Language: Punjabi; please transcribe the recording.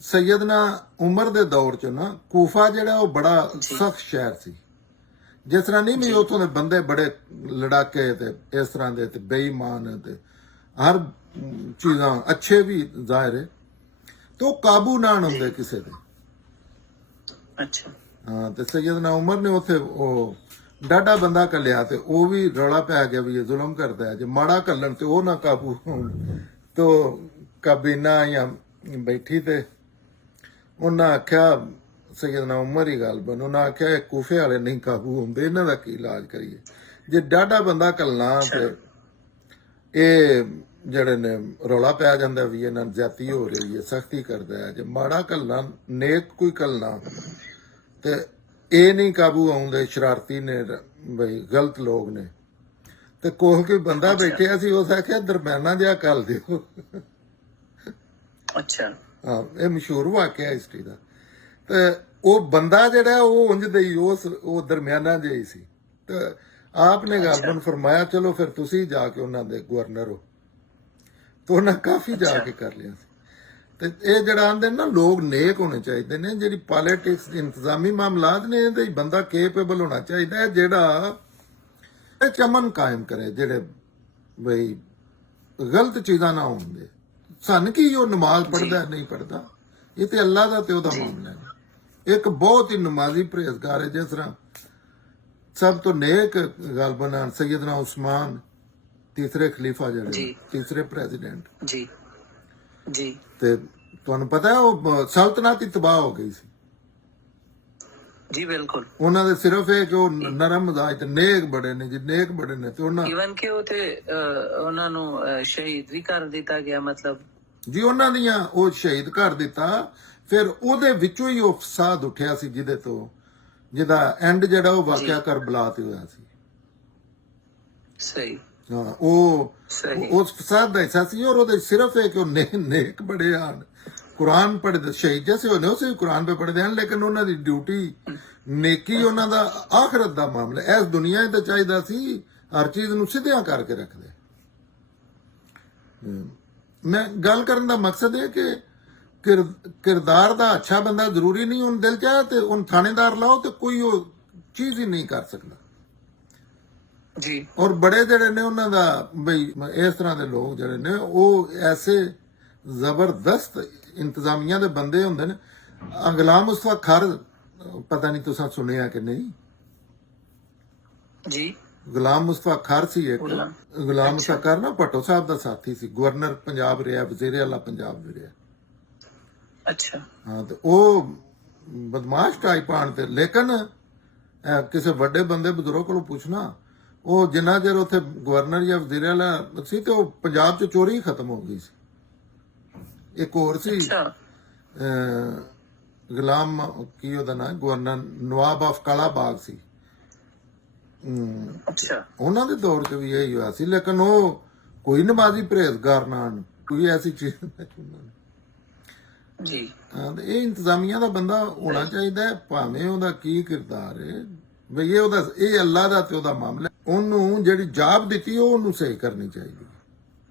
ਸੈਯਦਨਾ ਉਮਰ ਦੇ ਦੌਰ ਚ ਨਾ ਕੂਫਾ ਜਿਹੜਾ ਉਹ ਬੜਾ ਸਖਤ ਸ਼ਹਿਰ ਸੀ। ਜਿਸ ਤਰ੍ਹਾਂ ਨਹੀਂ ਵੀ ਉੱਥੋਂ ਦੇ ਬੰਦੇ ਬੜੇ ਲੜਾਕੇ ਤੇ ਇਸ ਤਰ੍ਹਾਂ ਦੇ ਤੇ ਬੇਈਮਾਨ ਤੇ ਹਰ ਚੀਜ਼ਾਂ ਅੱਛੇ ਵੀ ਜ਼ਾਹਿਰ ਹੈ ਤੇ ਉਹ ਕਾਬੂ ਨਾ ਹੁੰਦੇ ਕਿਸੇ ਦੇ। ਅੱਛਾ। ਹਾਂ ਤੇ ਸੈਯਦਨਾ ਉਮਰ ਨੇ ਉੱਥੇ ਉਹ ਡਾਢਾ ਬੰਦਾ ਕੱਲਿਆ ਤੇ ਉਹ ਵੀ ਰੌਲਾ ਪੈ ਗਿਆ ਵੀ ਇਹ ਜ਼ੁਲਮ ਕਰਦਾ ਹੈ, ਜੇ ਮਾੜਾ ਕੱਲਣ ਤੇ ਉਹ ਨਾ ਕਾਬੂ ਹੋਣ। ਤੋ ਕਾਬੀਨਾ ਜਾਂ ਬੈਠੀ ਤੇ ਉਹਨਾਂ ਆਖਿਆ ਸੈਯਦਨਾ ਉਮਰ ਹੀ ਗੱਲ ਬਣ, ਉਹਨਾਂ ਆਖਿਆ ਇਹ ਕੂਫੇ ਵਾਲੇ ਨਹੀਂ ਕਾਬੂ ਹੁੰਦੇ, ਇਹਨਾਂ ਦਾ ਕੀ ਇਲਾਜ ਕਰੀਏ। ਜੇ ਡਾਢਾ ਬੰਦਾ ਕੱਲਣਾ ਤੇ ਇਹ ਜਿਹੜੇ ਨੇ ਰੌਲਾ ਪੈ ਜਾਂਦਾ ਵੀ ਇਹਨਾਂ ਨੂੰ ਜ਼ਿਆਦਤੀ ਹੋ ਰਹੀ ਹੈ, ਸਖਤੀ ਕਰਦਾ ਹੈ। ਜੇ ਮਾੜਾ ਕੱਲਣਾ ਨੇਕ ਕੋਈ ਕੱਲਣਾ ਤੇ ਇਹ ਨਹੀਂ ਕਾਬੂ ਆਉਂਦੇ, ਸ਼ਰਾਰਤੀ ਨੇ ਬਈ ਗਲਤ ਲੋਕ ਨੇ। ਤੇ ਕੋਹ ਕੋਈ ਬੰਦਾ ਬੈਠਿਆ ਸੀ, ਉਸ ਆਖਿਆ ਦਰਮਿਆਨਾ ਜਿਹਾ ਕੱਲ ਦਿਓ। ਅੱਛਾ। ਹਾਂ ਇਹ ਮਸ਼ਹੂਰ ਵਾਕਿਆ ਹਿਸਟਰੀ ਦਾ। ਤੇ ਉਹ ਬੰਦਾ ਜਿਹੜਾ ਉਹ ਉਂਝ ਦੇ ਹੀ ਉਹ ਦਰਮਿਆਨਾ ਜਿਹਾ ਹੀ ਸੀ। ਤੇ ਆਪ ਨੇ ਗਾਲਬਨ ਫਰਮਾਇਆ ਚਲੋ ਫਿਰ ਤੁਸੀਂ ਜਾ ਕੇ ਉਹਨਾਂ ਦੇ ਗਵਰਨਰ ਹੋ। ਤੇ ਉਹਨਾਂ ਕਾਫੀ ਜਾ ਕੇ ਕਰ ਲਿਆ ਸੀ। ਤੇ ਇਹ ਜਿਹੜਾ ਆਂਦੇ ਨਾ ਲੋਕ ਨੇਕ ਹੋਣੇ ਚਾਹੀਦੇ ਨੇ, ਜਿਹੜੀ ਪੋਲਿਟਿਕਸ ਇੰਤਜ਼ਾਮੀ ਮਾਮਲਾਤ ਨੇ ਇਹਦੇ ਬੰਦਾ ਕੇਪੇਬਲ ਹੋਣਾ ਚਾਹੀਦਾ ਹੈ ਜਿਹੜਾ ਇਹ ਚਮਨ ਕਾਇਮ ਕਰੇ, ਜਿਹੜੇ ਬਈ ਗਲਤ ਚੀਜ਼ਾਂ ਨਾ ਹੋਣਗੇ। ਸਾਨੂੰ ਕੀ ਉਹ ਨਮਾਜ਼ ਪੜ੍ਹਦਾ ਨਹੀਂ ਪੜ੍ਹਦਾ, ਇਹ ਤੇ ਅੱਲਾ ਦਾ ਤੇ ਉਹਦਾ ਮਾਮਲਾ ਹੈ। ਇੱਕ ਬਹੁਤ ਹੀ ਨਮਾਜ਼ੀ ਪਰਹੇਜ਼ਗਾਰ ਹੈ, ਜਿਸ ਤਰ੍ਹਾਂ ਸਭ ਤੋਂ ਨੇਕ ਗਾਲਬਨ ਸੈਯਦਨਾ ਉਸਮਾਨ ਤੀਸਰੇ ਖਲੀਫਾ ਜਿਹੜੇ ਤੀਸਰੇ ਪ੍ਰੈਜ਼ੀਡੈਂਟ ਜੀ ਜੀ ਤੇ ਤੁਹਾਨੂੰ ਪਤਾ ਹੈ ਉਹ ਸਲਤਨਤ ਹੀ ਤਬਾਹ ਹੋ ਗਈ ਸੀ ਜੀ। ਬਿਲਕੁਲ। ਉਹਨਾਂ ਦੇ ਸਿਰਫ ਇਹ ਕਿ ਉਹ ਨਰਮ ਮਜ਼ਾਜ ਤੇ ਨੇਕ ਬੜੇ ਨੇ, ਜੀ ਨੇਕ ਬੜੇ ਨੇ। ਤੇ ਉਹਨਾਂ ਈਵਨ ਕਿ ਉਹ ਤੇ ਉਹਨਾਂ ਨੂੰ ਸ਼ਹੀਦ ਵੀ ਕਰ ਦਿੱਤਾ ਗਿਆ, ਮਤਲਬ ਜੀ ਉਹਨਾਂ ਦੀਆਂ ਉਹ ਸ਼ਹੀਦ ਕਰ ਦਿੱਤਾ। ਫਿਰ ਉਹਦੇ ਵਿੱਚੋਂ ਹੀ ਉਹ ਫਸਾਦ ਉੱਠਿਆ ਸੀ ਜਿਹਦਾ ਐਂਡ ਜਿਹੜਾ ਉਹ ਵਾਕਿਆ ਕਰਬਲਾ ਤੇ ਹੋਇਆ ਸੀ। ਸਹੀ। ਹਾਂ ਉਹ ਉਸ ਫਸਾਦ ਦਾ ਹਿੱਸਾ ਸੀ। ਔਰ ਉਹਦੇ ਸਿਰਫ ਇਹ ਕਿ ਉਹ ਨੇਕ ਬੜੇ ਹਨ, कुरान पढ़ते शहीद जैसे होने उसे कुरान पे पढ़ते हैं, लेकिन उन्होंने ड्यूटी नेकी उन्हों का आखिरत का मामला इस दुनिया तो चाहिए सी हर चीज नूं सीधियां करके रख दे। मैं गल करने का मकसद है कि किरदार का अच्छा बंदा जरूरी नहीं, उन दिल चाहे तो उन थानेदार लाओ तो कोई वो चीज ही नहीं कर सकता जी। और बड़े जड़े ने उन्हों का बई इस तरह के लोग जड़े ने वो ऐसे जबरदस्त इंतजामिया के बंदे होंगे ने। गुलाम मुस्तफा खर पता नहीं तुसा सुनिया कि नहीं जी। गुलाम मुस्तफा खर सी एक गुलाम मुस्तफा खर ना भट्टो साहब का साथी सी, गवर्नर पंजाब रहा, वजीर आला पंजाब भी रहा। अच्छा। हाँ तो वो बदमाश टाइप आन ते, लेकिन किसी बड़े बंदे बजुर्ग को पूछना वो जिन्ना चेर उत्थे गवर्नर या वजीर आला सी तो पंजाब च चोरी ही खत्म हो गई सी। एक और सी गुलाम की ਉਹਦਾ ਨਾਂ ਗਵਰਨਰ ਨਵਾਬ ਆਫ ਕਾਲਾ ਬਾਗ ਸੀ। ਅੱਛਾ। ਉਹਨਾਂ ਦੇ ਦੌਰ 'ਚ ਵੀ ਇਹੀ ਹੋਇਆ ਸੀ, ਲੇਕਿਨ ਉਹ ਕੋਈ ਨਮਾਜ਼ੀ ਪਰਹੇਜ਼ਗਾਰ ਨਾ ਕੋਈ ਐਸੀ ਚੀਜ਼ ਜੀ। ਇਹ ਇੰਤਜ਼ਾਮੀਆਂ ਦਾ ਬੰਦਾ ਹੋਣਾ ਚਾਹੀਦਾ ਹੈ, ਭਾਵੇਂ ਉਹਦਾ ਕੀ ਕਿਰਦਾਰ ਹੈ ਬਈ ਇਹ ਅੱਲਾ ਦਾ ਤੇ ਉਹਦਾ ਮਾਮਲਾ। ਉਹਨੂੰ ਜਿਹੜੀ ਜਾਬ ਦਿੱਤੀ ਉਹ ਉਹਨੂੰ ਸਹੀ ਕਰਨੀ ਚਾਹੀਦੀ।